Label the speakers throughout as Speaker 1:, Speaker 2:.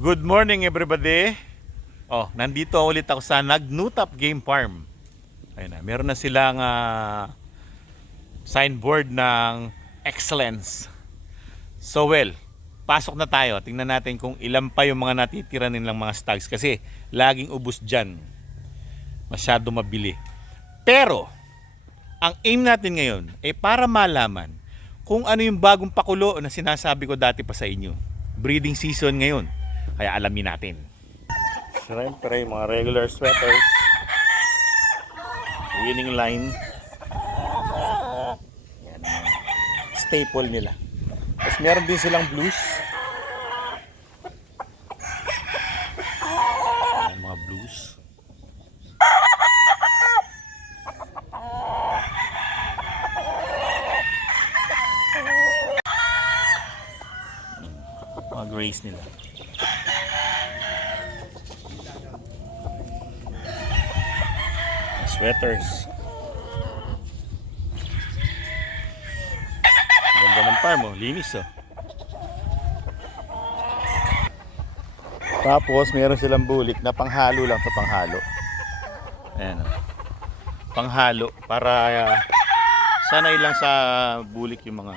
Speaker 1: Good morning everybody. Oh, nandito ulit ako sa Nagnutap Game Farm. Ayun na, meron na silang ah, signboard ng excellence. So well, pasok na tayo. Tingnan natin kung ilan pa yung mga natitira nilang mga stags kasi laging ubos dyan. Masyado mabili. Pero, ang aim natin ngayon ay para malaman kung ano yung bagong pakulo na sinasabi ko dati pa sa inyo. Breeding season ngayon. Kaya alamin natin. Siyempre, mga regular sweaters. Winning line. Yan. Staple nila. Tapos meron din silang blues. Yan, mga blues. Mga grays nila. Sweaters. Ganda ng farm oh. Linis oh. Tapos meron silang bulik na panghalo lang to panghalo. Ayan oh. Panghalo para ah, sanay lang sa bulik yung mga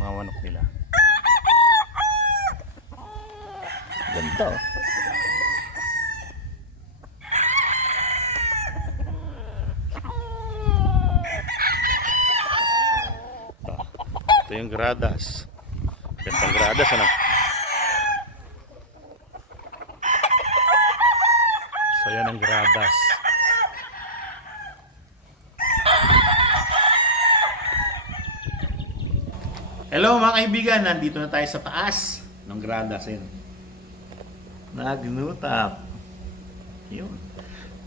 Speaker 1: mga manok nila. Ganda oh. Ito. Yung gradas. Gandang gradas ano. So yan ang gradas. Hello mga kaibigan, nandito na tayo sa taas ng gradas. Ayun. Nagnutap. Yun.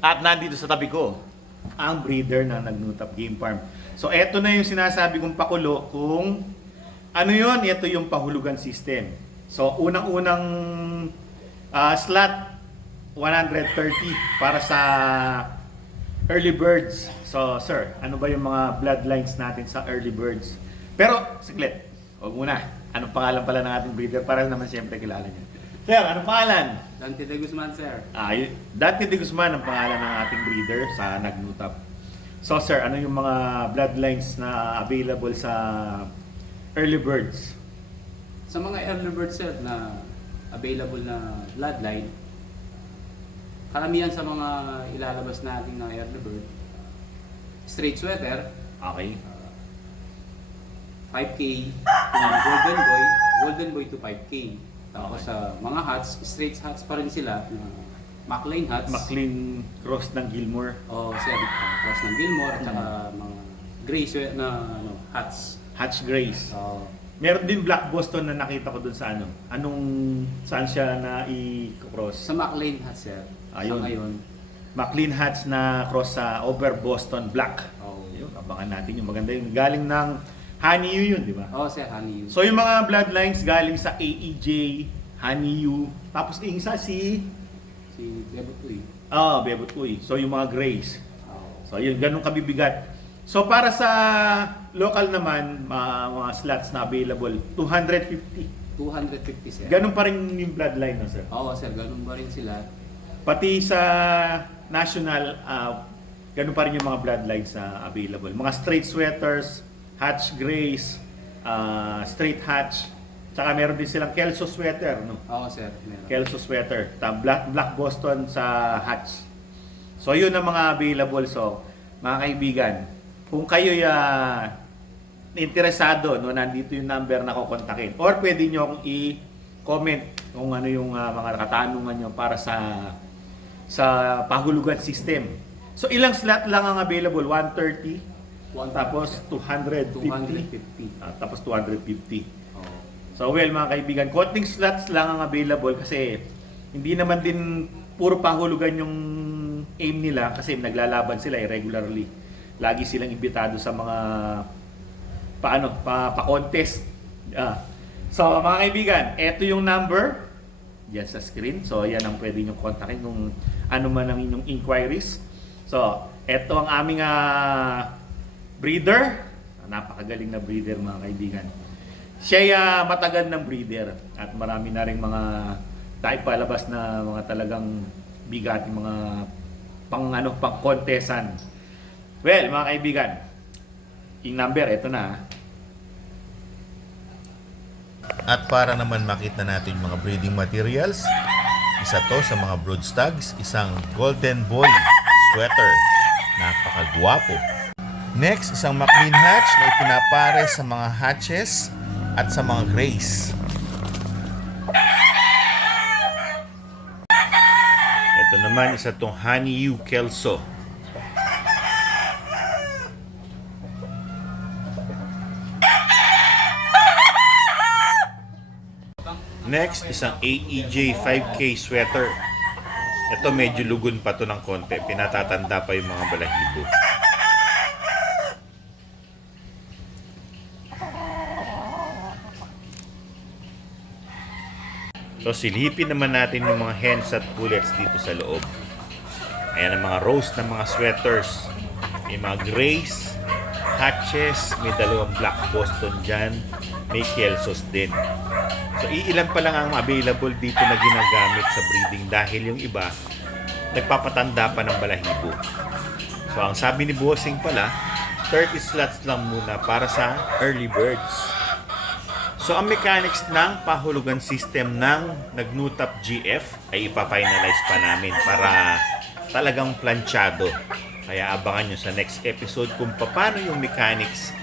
Speaker 1: At nandito sa tabi ko, ang breeder na nagnutap game farm. So eto na yung sinasabi kong pakulo kung ano yon ito yung pahulugan system. So unang-unang ah, slot 130 para sa early birds. So sir, ano ba yung mga bloodlines natin sa early birds? Pero saglit, huwag muna. Anong pangalan pala ng ating breeder para naman siyempre kilala niyo. Sir, anong pangalan?
Speaker 2: Dante de Guzman, sir.
Speaker 1: Ah, yun- Dante de Guzman ang pangalan ng ating breeder sa Nagnutap. So sir, ano yung mga bloodlines na available sa early birds?
Speaker 2: Sa mga early bird, sir, na available na bloodline, karamihan sa mga ilalabas natin na early bird, straight sweater,
Speaker 1: Okay.
Speaker 2: 5K, yung golden boy, golden boy to 5K. Tapos sa mga hats, straight hats pa rin sila, na McLean hats.
Speaker 1: McLean Cross ng Gilmore.
Speaker 2: O sir, uh, cross ng Gilmore, at saka mga gray na ano, hats.
Speaker 1: Hatch Grace.
Speaker 2: So,
Speaker 1: Meron din Black Boston na nakita ko dun sa ano. Anong saan siya na i-cross?
Speaker 2: sa McLean hats, sir.
Speaker 1: Ayun.
Speaker 2: Sa ngayon,
Speaker 1: McLean Hats na cross sa Over Boston Black.
Speaker 2: oh,
Speaker 1: Yun, abangan natin yung maganda yung galing ng Honey U yun, di ba?
Speaker 2: oh, sir, honey.
Speaker 1: So yung mga bloodlines galing sa AEJ, Honey U, tapos yung isa si
Speaker 2: Si Debut Uy.
Speaker 1: ah, Bebot Uy. So yung mga Grays.
Speaker 2: Oh.
Speaker 1: So yun, ganun kabibigat. So para sa local naman, mga, mga slots na available, 250.
Speaker 2: 250 sir.
Speaker 1: Ganun pa rin yung bloodline, no, sir?
Speaker 2: Oo sir, ganun pa rin sila.
Speaker 1: Pati sa national, ah, ganun pa rin yung mga bloodlines na available. Mga straight sweaters, hatch grays, ah, straight hatch, tsaka meron din silang Kelso sweater, no?
Speaker 2: Oo sir, meron.
Speaker 1: Kelso sweater, ta black, black Boston sa hatch. So yun ang mga available. So, mga kaibigan, kung kayo uh, interesado, no, nandito yung number na kukontakin. Or pwede nyo i-comment kung ano yung ah, mga katanungan nyo para sa sa pahulugan system. So ilang slot lang ang available? 130,
Speaker 2: One
Speaker 1: tapos 250,
Speaker 2: 250.
Speaker 1: ah, tapos 250.
Speaker 2: Oo.
Speaker 1: So well mga kaibigan, konting slots lang ang available kasi hindi naman din puro pahulugan yung aim nila kasi naglalaban sila eh, regularly. Lagi silang imbitado sa mga paano, pa, pa-contest. Ah. So mga kaibigan, eto yung number yan sa screen. So yan ang pwede nyo kontakin kung ano man ang inyong inquiries. So, eto ang aming ah, breeder. Napakagaling na breeder mga kaibigan. Siya ay ah, matagal ng breeder at marami na rin mga tayo palabas na mga talagang bigat mga pang ano pang kontesan. Well, mga kaibigan, yung number ito na.
Speaker 3: At para naman makita natin mga breeding materials, isa to sa mga broodstags, isang golden boy sweater. Napakagwapo. Next, isang McLean hatch na ipinapare sa mga hatches at sa mga grays.
Speaker 1: Ito naman isa tong Honey U Kelso. Next, isang AEJ 5K sweater. Ito medyo lugon pa to ng konti. Pinatatanda pa yung mga balahibo. So silipin naman natin yung mga hens at pullets dito sa loob. Ayan ang mga roast ng mga sweaters. May mga grays, hatches, may dalawang black Boston dyan, may kelsos din. So iilan pa lang ang available dito na ginagamit sa breeding dahil yung iba nagpapatanda pa ng balahibo. So ang sabi ni Bossing pala, 30 slots lang muna para sa early birds. So ang mechanics ng pahulugan system ng Nagnutap GF ay ipa-finalize pa namin para talagang planchado. Kaya abangan nyo sa next episode kung paano yung mechanics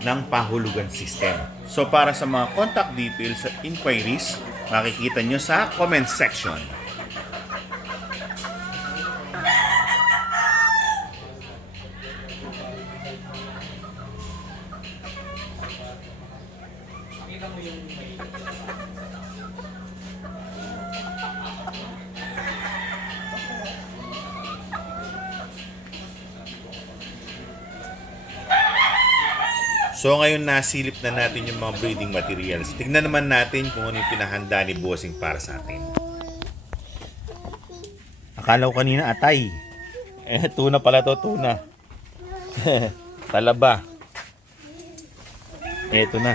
Speaker 1: ng pahulugan system. So para sa mga contact details at inquiries, makikita nyo sa comment section. So ngayon nasilip na natin yung mga breeding materials. Tignan naman natin kung ano yung pinahanda ni Bossing para sa atin. Akala ko kanina atay. Eh, tuna pala to, tuna. Talaba. Eto na.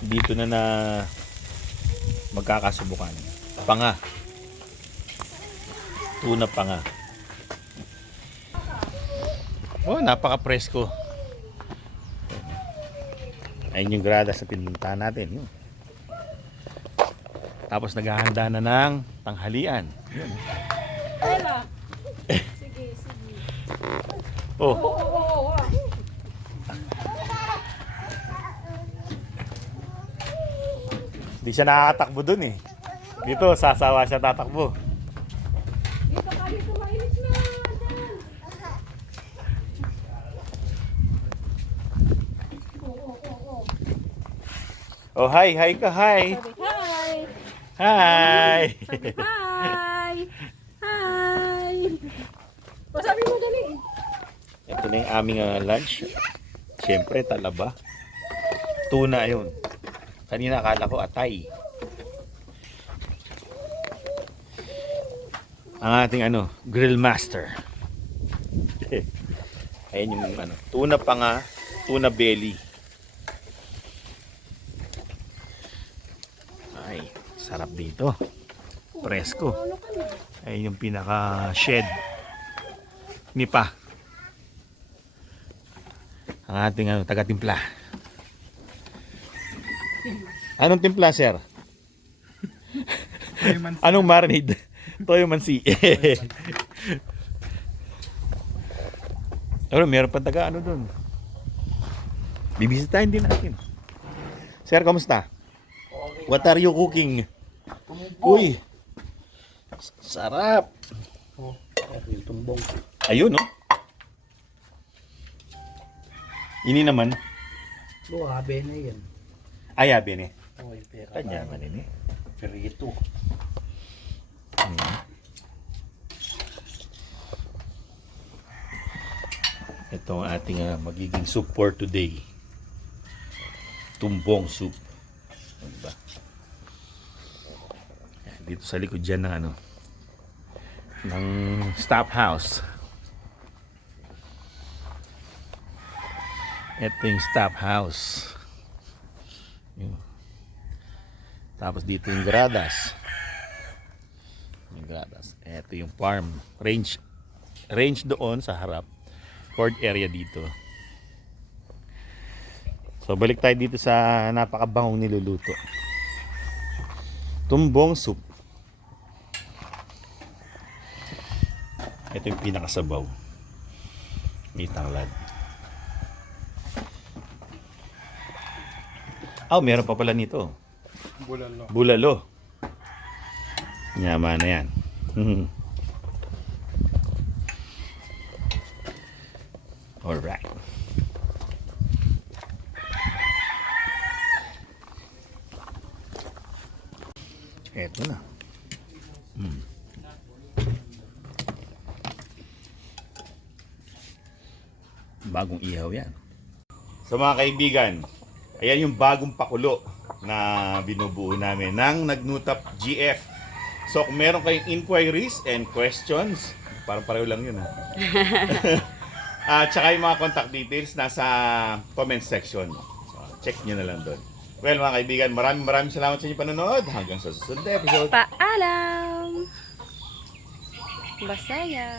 Speaker 1: Dito na na magkakasubukan. Panga. Tuna panga. Oh, napaka-presko. Ayun yung grada sa pinuntahan natin. Yun. Tapos naghahanda na ng tanghalian. Yun.
Speaker 4: Sige, sige.
Speaker 1: Oh,
Speaker 4: Oo, oo, oo.
Speaker 1: di siya nakakatakbo dun eh. Dito, sasawa siya tatakbo.
Speaker 4: Dito ka, dito mainit na. Dyan. Oo, oo, oo.
Speaker 1: Oh, hi, hi ka, hi.
Speaker 4: Hi.
Speaker 1: Hi.
Speaker 4: Sabi, hi. Hi. O, sabi mo dali.
Speaker 1: Ito na yung aming ah, lunch. Siyempre, talaba. Tuna yun. Kanina akala ko atay. Ang ating ano, grill master. Ayan yung ano, tuna pa nga, tuna belly. Ay, sarap dito. Presko. Ayun yung pinaka shed ni pa. Ang ating ano, taga-timpla. Anong timpla, sir? Anong marinade? Toyo mansi. ano, meron pa taga ano dun. Bibisitahin din natin. Sir, kamusta? What are you cooking? Uy! Sarap!
Speaker 5: Yung tumbong.
Speaker 1: Ayun, no? Ini naman.
Speaker 5: Oo, habe na yan.
Speaker 1: Ayabi ni.
Speaker 5: Oo, yung pera.
Speaker 1: Kanya man ini.
Speaker 5: Perito.
Speaker 1: Ito ang ating ah, magiging soup for today. Tumbong soup. O, Diba? Dito sa likod dyan ng ano ng stop house. Ito yung stop house. Yun. Tapos dito yung gradas. Yung gradas. Ito yung farm. Range. Range doon sa harap. Court area dito. So balik tayo dito sa napakabangong niluluto. Tumbong soup. Ito yung pinakasabaw. May tanglad. Oh, meron pa pala nito. Bulalo. Bulalo. Yaman na yan. Alright. Eto na. Mm. Bagong ihaw yan. So mga kaibigan, ayan yung bagong pakulo na binubuo namin ng Nagnutap GF. So kung meron kayong inquiries and questions, parang pareho lang yun ha. At saka yung mga contact details nasa comment section. So, check nyo na lang doon. Well mga kaibigan, maraming maraming salamat sa inyong panonood. Hanggang sa susunod na episode.
Speaker 4: Paalam! Basaya!